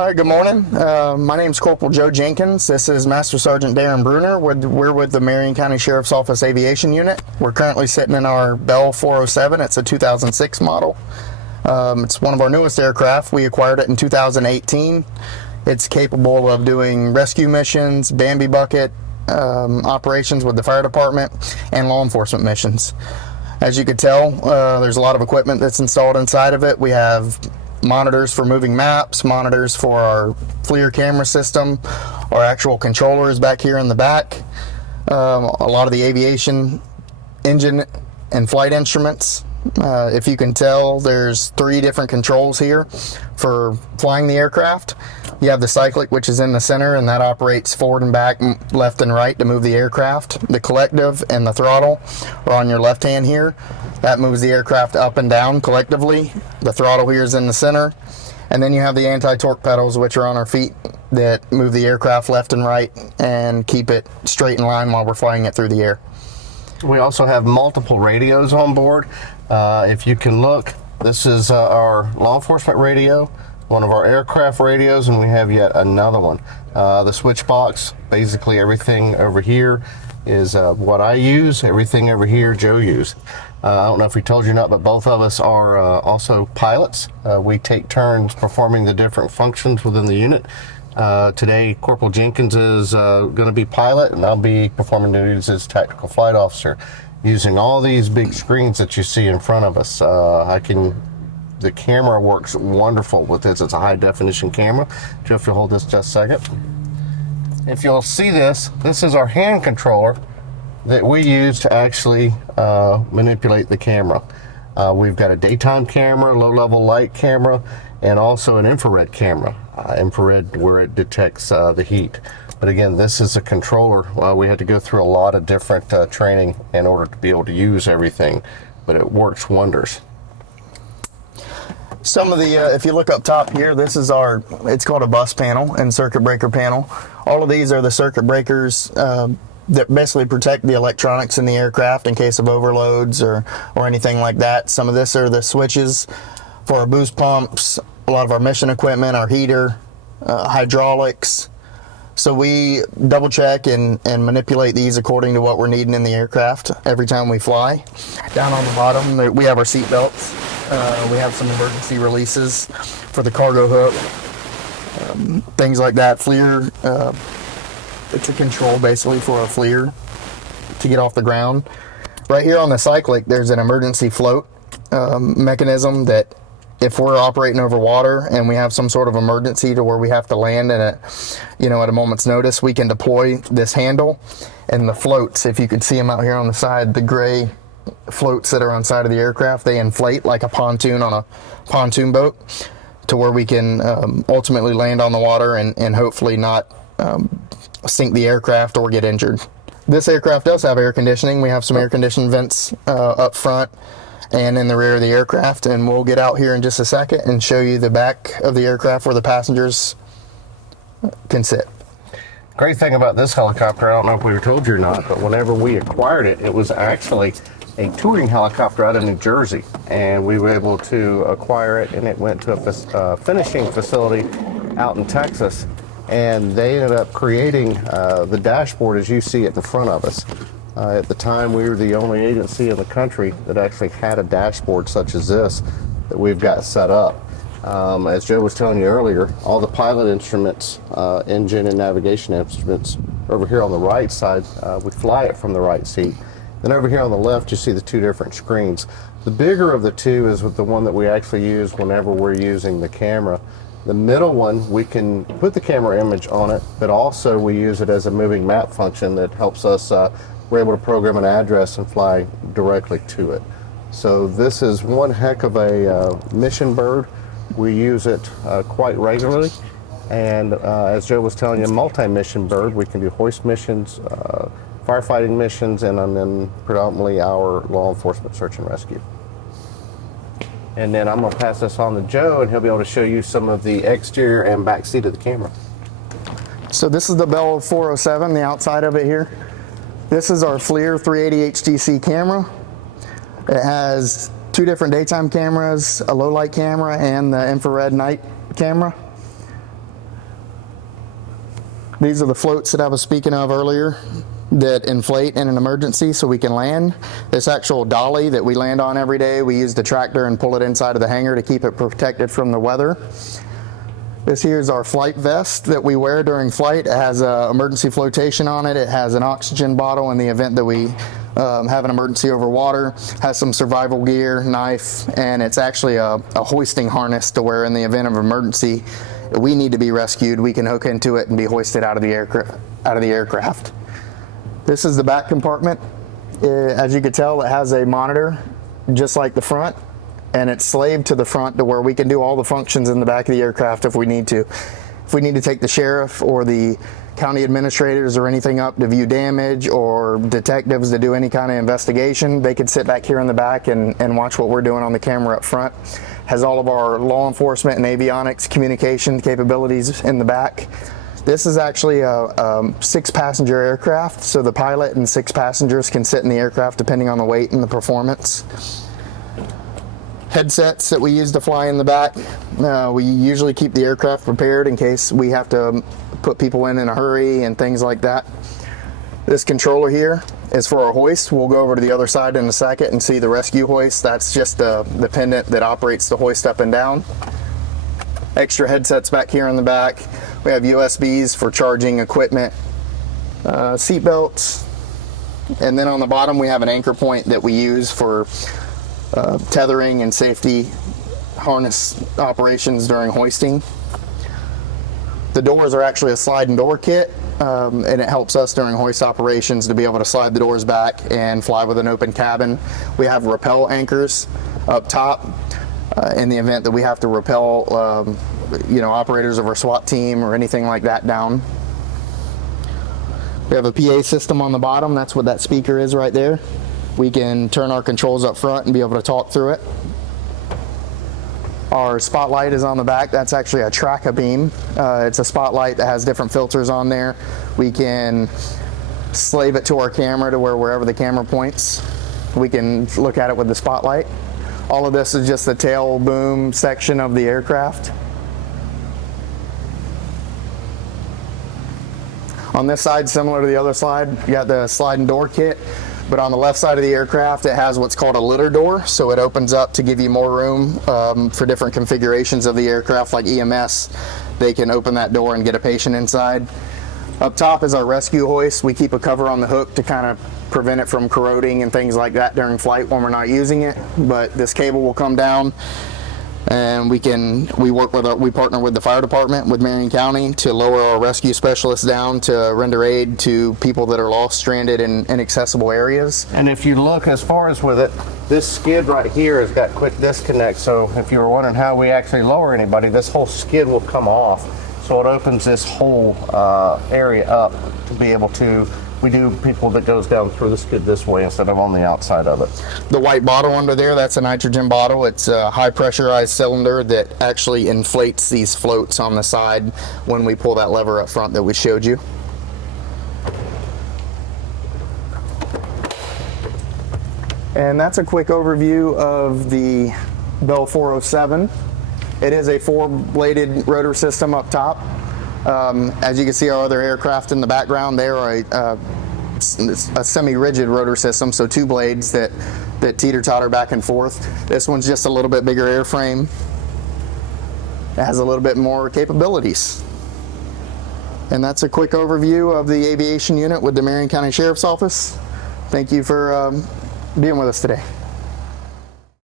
All right, good morning. My name is Corporal Joe Jenkins. This is Master Sergeant Darren Bruner. We're with the Marion County Sheriff's Office Aviation Unit. We're currently sitting in our Bell 407. It's a 2006 model. It's one of our newest aircraft. We acquired it in 2018. It's capable of doing rescue missions, Bambi bucket operations with the fire department, and law enforcement missions. As you can tell, there's a lot of equipment that's installed inside of it. We have monitors for moving maps, monitors for our FLIR camera system, our actual controllers back here in the back, a lot of the aviation engine and flight instruments. If you can tell, there's 3 different controls here for flying the aircraft. You have the cyclic, which is in the center, and that operates forward and back, left and right to move the aircraft. The collective and the throttle are on your left hand here. That moves the aircraft up and down collectively. The throttle here is in the center. And then you have the anti-torque pedals, which are on our feet, that move the aircraft left and right and keep it straight in line while we're flying it through the air. We also have multiple radios on board. If you can look, this is our law enforcement radio, one of our aircraft radios, and we have yet another one. The switch box, basically everything over here is what I use. Everything over here Joe uses. I don't know if we told you or not, but both of us are also pilots. We take turns performing the different functions within the unit. Today, Corporal Jenkins is going to be pilot, and I'll be performing duties as tactical flight officer, using all these big screens that you see in front of us. The camera works wonderful with this. It's a high definition camera. Joe, if you'll hold this just a second. If you'll see this is our hand controller that we use to actually manipulate the camera. We've got a daytime camera, low level light camera, and also an infrared camera. Infrared where it detects the heat. But again, this is a controller. We had to go through a lot of different training in order to be able to use everything, but it works wonders. Some of the, if you look up top here, this is it's called a bus panel and circuit breaker panel. All of these are the circuit breakers that basically protect the electronics in the aircraft in case of overloads or anything like that. Some of this are the switches for our boost pumps, a lot of our mission equipment, our heater, hydraulics. So we double check and manipulate these according to what we're needing in the aircraft every time we fly. Down on the bottom, we have our seat belts. We have some emergency releases for the cargo hook, things like that. FLIR, it's a control basically for a FLIR to get off the ground. Right here on the cyclic, there's an emergency float mechanism that if we're operating over water and we have some sort of emergency to where we have to land in at a moment's notice, we can deploy this handle, and the floats, if you could see them out here on the side, the gray floats that are on side of the aircraft, they inflate like a pontoon on a pontoon boat to where we can ultimately land on the water and hopefully not sink the aircraft or get injured. This aircraft does have air conditioning. We have some air conditioned vents up front and in the rear of the aircraft, and we'll get out here in just a second and show you the back of the aircraft where the passengers can sit. Great thing about this helicopter, I don't know if we were told you or not, but whenever we acquired it, it was actually a touring helicopter out of New Jersey, and we were able to acquire it, and it went to a finishing facility out in Texas, and they ended up creating the dashboard as you see at the front of us. At the time, we were the only agency in the country that actually had a dashboard such as this that we've got set up. As Joe was telling you earlier, all the pilot instruments, engine and navigation instruments, over here on the right side, we fly it from the right seat. Then over here on the left, you see the 2 different screens. The bigger of the 2 is the one that we actually use whenever we're using the camera. The middle one, we can put the camera image on it, but also we use it as a moving map function that helps us, we're able to program an address and fly directly to it. So this is one heck of a mission bird. We use it quite regularly, and as Joe was telling you, multi-mission bird. We can do hoist missions, firefighting missions, and then predominantly our law enforcement search and rescue. And then I'm going to pass this on to Joe, and he'll be able to show you some of the exterior and back seat of the camera. So this is the Bell 407, the outside of it here. This is our FLIR 380 HDC camera. It has 2 different daytime cameras, a low light camera, and the infrared night camera. These are the floats that I was speaking of earlier that inflate in an emergency so we can land. This actual dolly that we land on every day, we use the tractor and pull it inside of the hangar to keep it protected from the weather. This here is our flight vest that we wear during flight. It has emergency flotation on it. It has an oxygen bottle in the event that we have an emergency over water. Has some survival gear, knife, and it's actually a hoisting harness to wear in the event of emergency. We need to be rescued. We can hook into it and be hoisted out of the aircraft. This is the back compartment. As you can tell, it has a monitor just like the front, and it's slaved to the front to where we can do all the functions in the back of the aircraft if we need to. If we need to take the sheriff or the county administrators or anything up to view damage, or detectives to do any kind of investigation, they could sit back here in the back and watch what we're doing on the camera up front. Has all of our law enforcement and avionics communication capabilities in the back. This is actually a 6-passenger aircraft, so the pilot and 6 passengers can sit in the aircraft depending on the weight and the performance. Headsets that we use to fly in the back. We usually keep the aircraft prepared in case we have to put people in a hurry and things like that. This controller here is for our hoist. We'll go over to the other side in a second and see the rescue hoist. That's just the pendant that operates the hoist up and down. Extra headsets back here in the back. We have USBs for charging equipment, seat belts, and then on the bottom we have an anchor point that we use for tethering and safety harness operations during hoisting. The doors are actually a sliding door kit, and it helps us during hoist operations to be able to slide the doors back and fly with an open cabin. We have rappel anchors up top in the event that we have to rappel operators of our SWAT team or anything like that down. We have a PA system on the bottom. That's what that speaker is right there. We can turn our controls up front and be able to talk through it. Our spotlight is on the back. That's actually a tracker beam. It's a spotlight that has different filters on there. We can slave it to our camera to wherever the camera points, we can look at it with the spotlight. All of this is just the tail boom section of the aircraft. On this side, similar to the other slide, you got the sliding door kit. But on the left side of the aircraft, it has what's called a litter door, so it opens up to give you more room for different configurations of the aircraft, like EMS. They can open that door and get a patient inside. Up top is our rescue hoist. We keep a cover on the hook to kind of prevent it from corroding and things like that during flight when we're not using it. But this cable will come down, and we partner with the fire department with Marion County to lower our rescue specialists down to render aid to people that are lost, stranded in inaccessible areas. And if you look as far as with it, this skid right here has got quick disconnect. So if you were wondering how we actually lower anybody, this whole skid will come off. So it opens this whole area up to be able to. We do people that goes down through the skid this way instead of on the outside of it. The white bottle under there, that's a nitrogen bottle. It's a high pressurized cylinder that actually inflates these floats on the side when we pull that lever up front that we showed you. And that's a quick overview of the Bell 407. It is a 4-bladed rotor system up top. As you can see, our other aircraft in the background, they are a semi-rigid rotor system, so 2 blades that teeter-totter back and forth. This one's just a little bit bigger airframe. It has a little bit more capabilities. And that's a quick overview of the aviation unit with the Marion County Sheriff's Office. Thank you for being with us today.